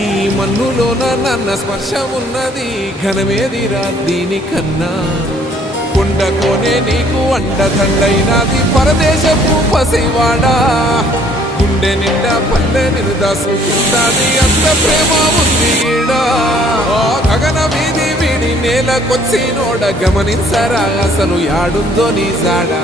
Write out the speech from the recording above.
ఈ మన్నులోన నన్న స్పర్శ ఉన్నది ఘనమేదిరా దీనికన్నా కొండకోనే నీకు అండదండైనది పరదేశపు పసివాడా గుండె నిండా పల్లె నిరుదాసుకుందాది అంత ప్రేమ ఉంది ఈడా గగన వీధి వీడి నేలకొచ్చినోడ గమనించరా అసలు యాడుందో నీ జాడా